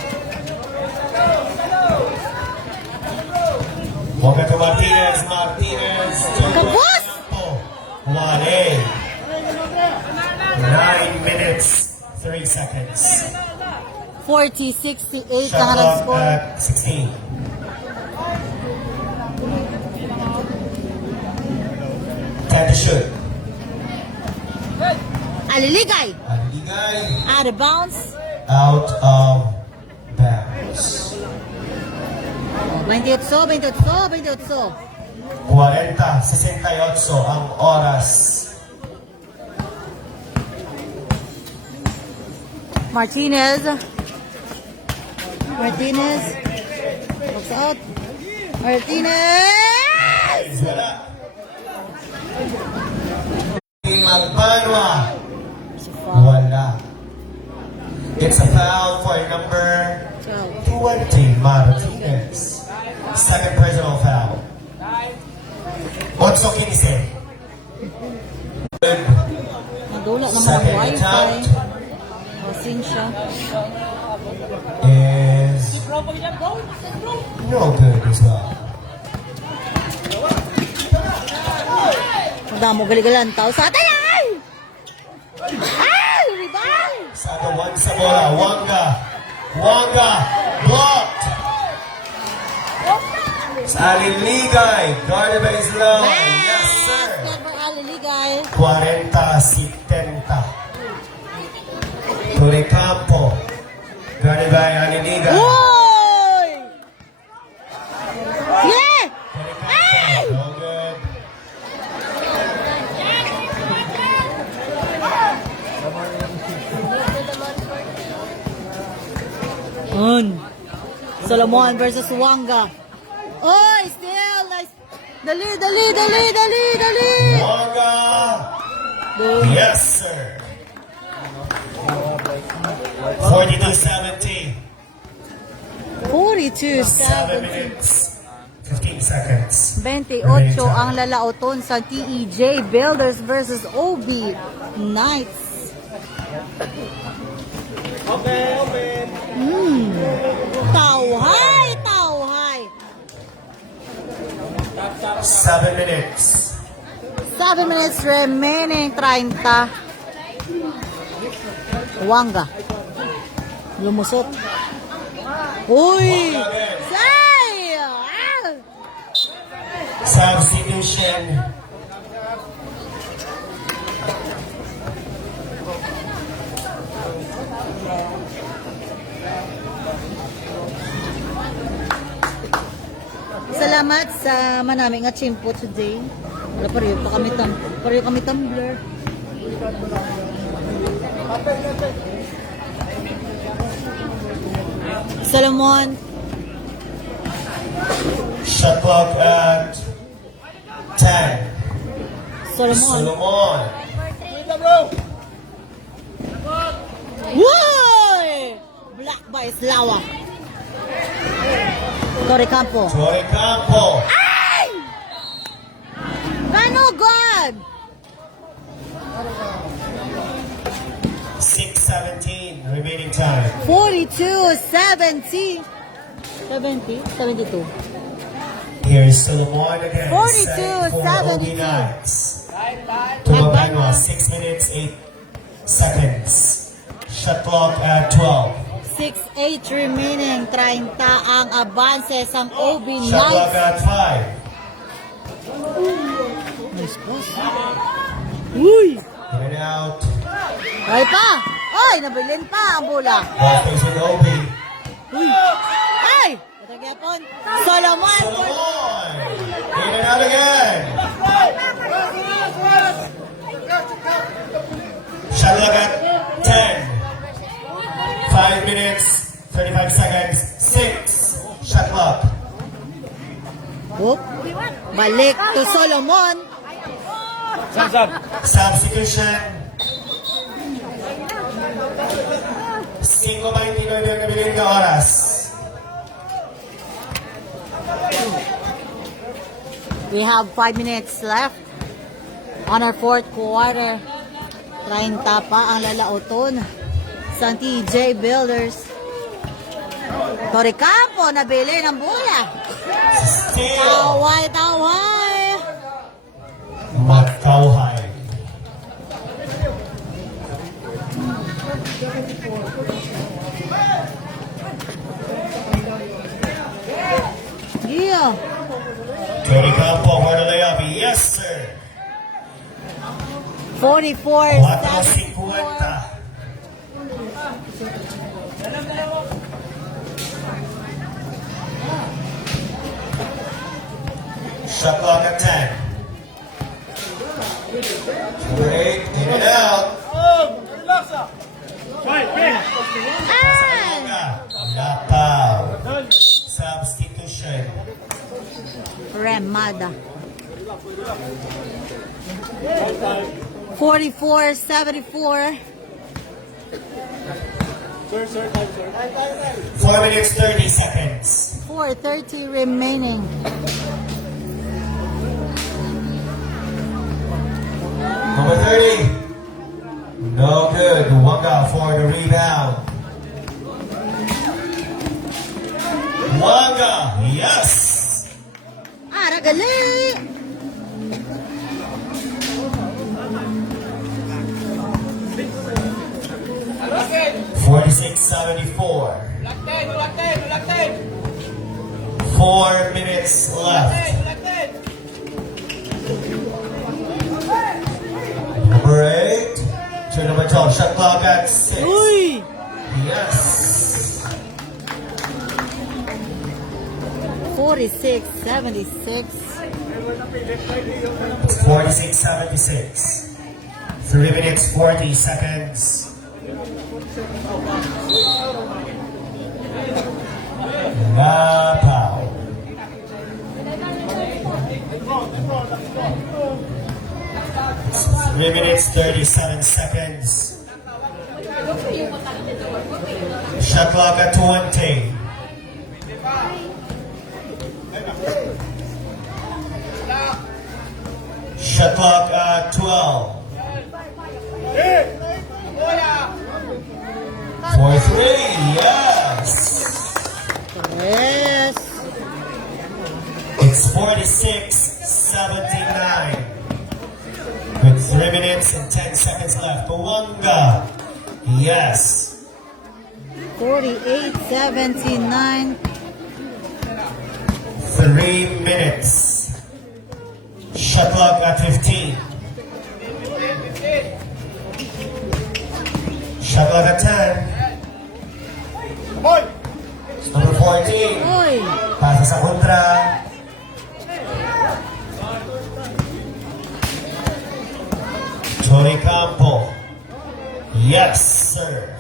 Welcome to Martinez. Kabos! 1A. 9 minutes, 3 seconds. 40-68 Shot ang harang clock score. at 16. Time to shoot. Aliligay! Aligay. Out of bounds. Out of bounds. 28. 40-68 ang oras. Martinez. Box out. Martinez! Wala. Magbanwa. So foul. Wala. It's a foul for number 20, Martinez. Second personal foul. Otso Kinise. Madula naman ang Second wifi. attempt Masin siya. is no good as well. Madamo galigalan tao sa atay! Ay! Ay! Rebound! Sada one sa bola. Wanga. Blocked. Aliligay. Guarded by Islam. Yes, sir. Never aliligay. 40-70. Torrecampo. Guarded by Aliligay. Uy! Yeah! Ay! No good. Solomon versus Wanga. Oy, still nice. Dali. Wanga. Good. Yes, sir. 42-70. 42, 7 minutes, 15 seconds. 28 ang lalaoton sa TEJ Builders versus OB Knights. Open. Tauhay! 7 minutes. 7 minutes remaining, 30. Wanga. Lumusot. Uy! Say! Ah! Substitution. Salamat sa manaming nga chimpo today. Wala pareho kami tumbler. Solomon, Shot clock at 10. Solomon. Woy! Black by Islawa. Torrecampo. Torrecampo. Ay! Mano God! 6:17 remaining time. 42, 70. 72. Here's Solomon again. 42, setting for 72. OB Knights. Tumabanwa, 6 minutes, 8 seconds. Shot clock at 12. 6-8 remaining. 30 ang avances ang OB Shot clock Knights. at 5. Nice pass. Uy! In and out. Ay pa! Ay! Nabilin pa ang bola. Ball facing OB. Uy! Ay! Patagapon. Solomon! Solomon. In and out again. Shot clock at 10. 5 minutes, 35 seconds. 6. Shot clock. Oop. Balik to Solomon. Substitution. 5:29 na nabiling na oras. We have 5 minutes left on our fourth quarter. 30 pa ang lalaoton sa TJ Builders. Torrecampo, nabili ng bola. Steal. Taway! Magkauhay. Yeah. Torrecampo for the layup. Yes, sir. 44, 4:50. Shot clock at 10. Great. In and out. Ay! Lapaw. Substitution. Mada. 44-74. 4 minutes 30 seconds. 4:30 remaining. Number 30. No good. Wanga for the rebound. Wanga, yes. Aragali! 46-74. 4 minutes left. Number 8 to number 12. Shot clock at 6. Uy! Yes. 46-76. 46-76. 3 minutes 40 seconds. Napao. It's 3 minutes 37 seconds. Shot clock at 20. Shot clock at 12. 4-3, yes. Yes. It's 46-79. With 3 minutes and 10 seconds left. Buwanga, yes. 48-79. 3 minutes. Shot clock at 15. Shot clock at 10. Number 14. Uy! Pasa sa kontra. Tony Campo. Yes, sir.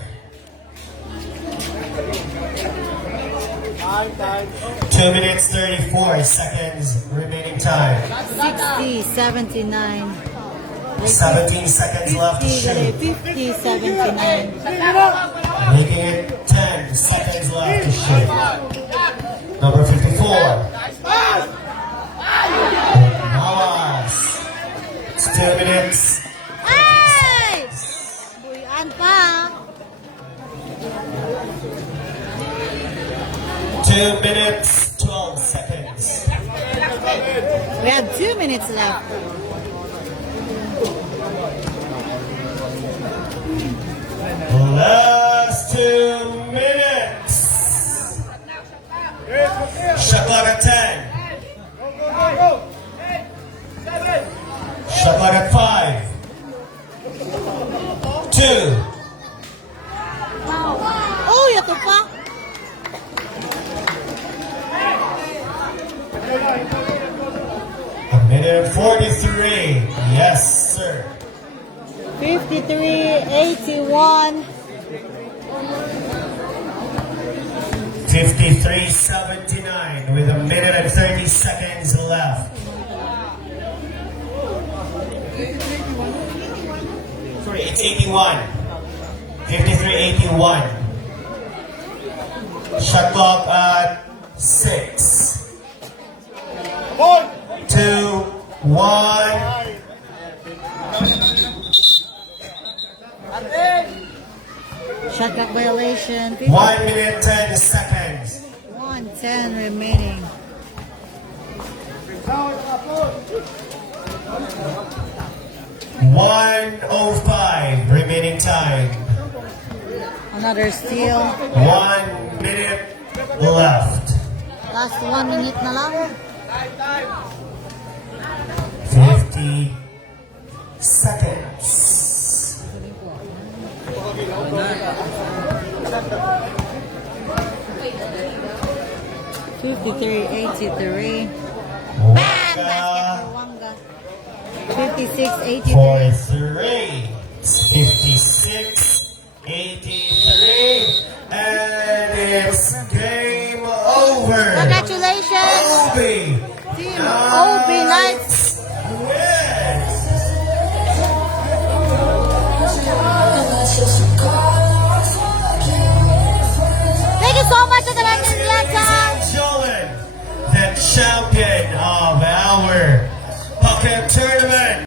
2 minutes 34 seconds remaining time. 60-79. 17 seconds left to 50, shoot. 50-79. Making it 10 seconds left to shoot. Number 54. Nawas. It's 2 minutes. Ay! Buyan pa. 2 minutes 12 seconds. We have 2 minutes left. Last 2 minutes. Shot clock at 10. Shot clock at 5. 2. Uy, ito pa. A minute and 43. Yes, sir. 53-81. 53-79 with a minute and 30 seconds left. Sorry, it's 81. 53-81. Shot clock at 6. 2, 1. Shot clock violation. 1 minute 10 seconds. 1:10 remaining. $1:05 remaining time. Another steal. 1 minute left. Last 1 minute na lang. 50 seconds. $53.83. Wanga Basket for Wanga. $56.83. for 3. It's 56-83. And it's game over. Congratulations, Obi Team OB Knights. wins. Thank you so much, Atalanta Ladies Atlanta. and gentlemen, the champion of our Pocket Tournament